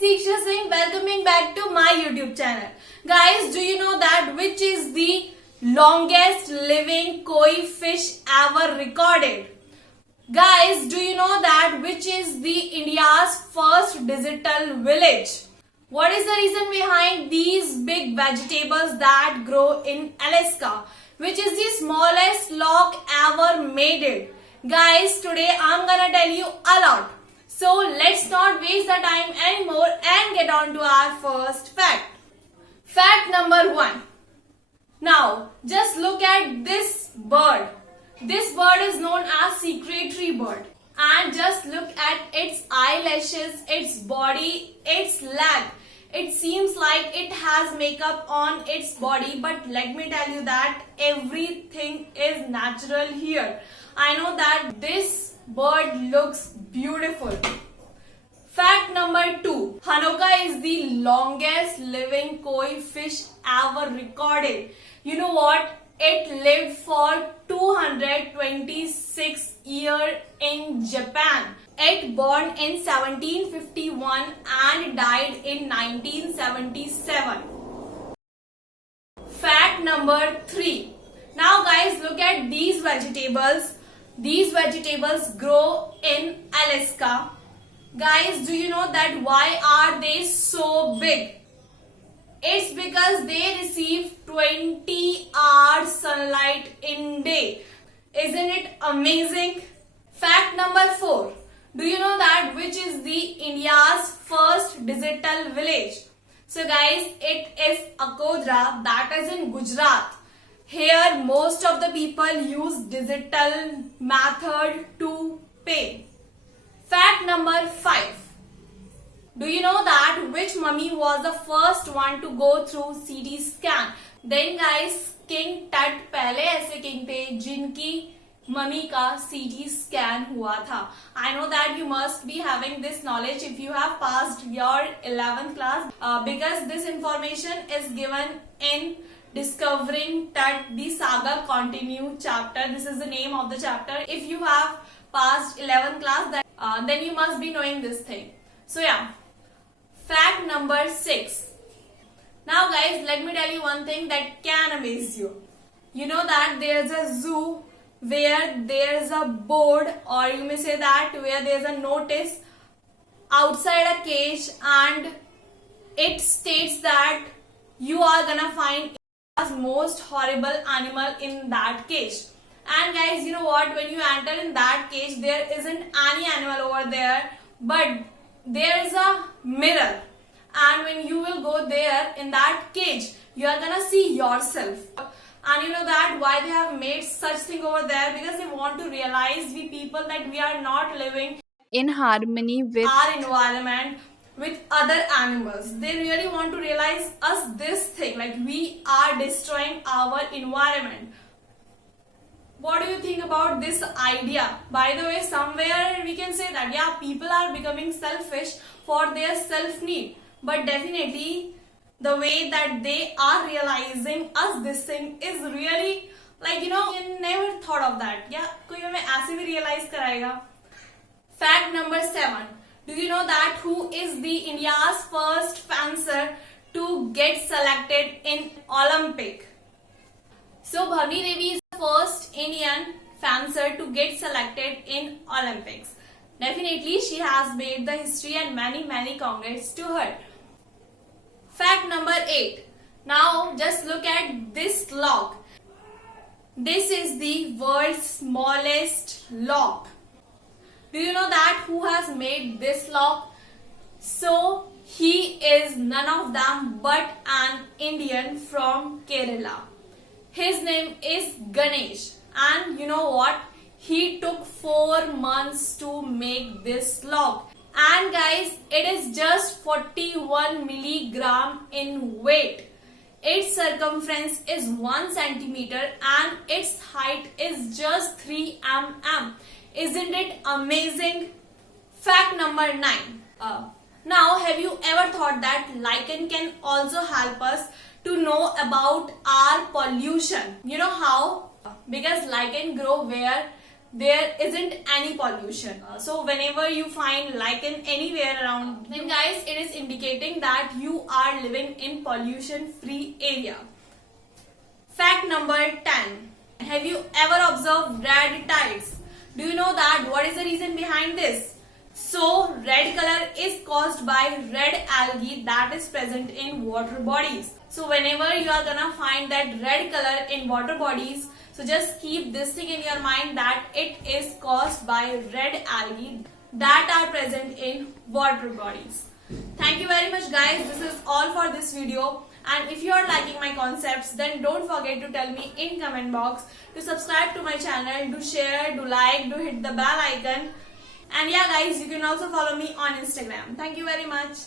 Diksha Singh, welcoming back to my YouTube channel. Guys, do you know that which is the longest living koi fish ever recorded? Guys, do you know that which is the India's first digital village? What is the reason behind these big vegetables that grow in Alaska? Which is the smallest log ever made? Guys, today I'm gonna tell you a lot. So let's not waste the time anymore and get on to our first fact. Fact number 1. Now, just look at this bird. This bird is known as secretary bird. And just look at its eyelashes, its body, its leg. It seems like it has makeup on its body, but let me tell you that everything is natural here. I know that this bird looks beautiful. Fact number 2. Hanukkah is the longest living koi fish ever recorded. You know what? It lived for 226 years in Japan. It born in 1751 and died in 1977. Fact number 3. Now guys, look at these vegetables. These vegetables grow in Alaska. Guys, do you know that why are they so big? It's because they receive 20 hours sunlight in day. Isn't it amazing? Fact number 4. Do you know that which is the India's first digital village? So guys, it is Akodra, that is in Gujarat. Here most of the people use digital method to pay. Fact number 5. Do you know that which mummy was the first one to go through CT scan? Then guys, King Tut पहले ऐसे king थे जिनकी mummy का CT scan हुआ था. I know that you must be having this knowledge if you have passed your 11th class because this information is given in Discovering Tut, the Saga Continue chapter. This is the name of the chapter. If you have passed 11th class, then you must be knowing this thing. So yeah. Fact number 6. Now guys, let me tell you one thing that can amaze you. You know that there's a zoo where there's a board, or you may say that where there's a notice outside a cage and it states that you are gonna find India's most horrible animal in that cage. And guys, you know what? When you enter in that cage, there isn't any animal over there, but there is a mirror, and when you will go there in that cage, you are gonna see yourself. And you know that why they have made such thing over there? Because they want to realize we people that we are not living in harmony with our environment, with other animals. They really want to realize us this thing, like we are destroying our environment. What do you think about this idea? By the way, somewhere we can say that yeah, people are becoming selfish for their self-need. But definitely the way that they are realizing us this thing is really like, you know, you never thought of that. Yeah, कोई हमें ऐसे भी realize कराएगा. Fact number 7. Do you know that who is the India's first fencer to get selected in Olympic? So Bhavni Devi is the first Indian fencer to get selected in Olympics. Definitely she has made the history and many congrats to her. Fact number 8. Now just look at this log. This is the world's smallest log. Do you know that who has made this log? So he is none of them but an Indian from Kerala. His name is Ganesh, and you know what? He took 4 months to make this log. And guys, it is just 41 milligram in weight. Its circumference is 1 centimeter and its height is just 3 mm. Isn't it amazing? Fact number 9. Now, have you ever thought that lichen can also help us to know about our pollution? You know how? Because lichen grow where there isn't any pollution. So whenever you find lichen anywhere around, then guys, it is indicating that you are living in pollution free area. Fact number 10. Have you ever observed red tides? Do you know that what is the reason behind this? So red color is caused by red algae that is present in water bodies. So whenever you are gonna find that red color in water bodies, so just keep this thing in your mind that it is caused by red algae that are present in water bodies. Thank you very much guys. This is all for this video. And if you are liking my concepts, then don't forget to tell me in comment box, to subscribe to my channel, to share, to like, to hit the bell icon. And yeah guys, you can also follow me on Instagram. Thank you very much.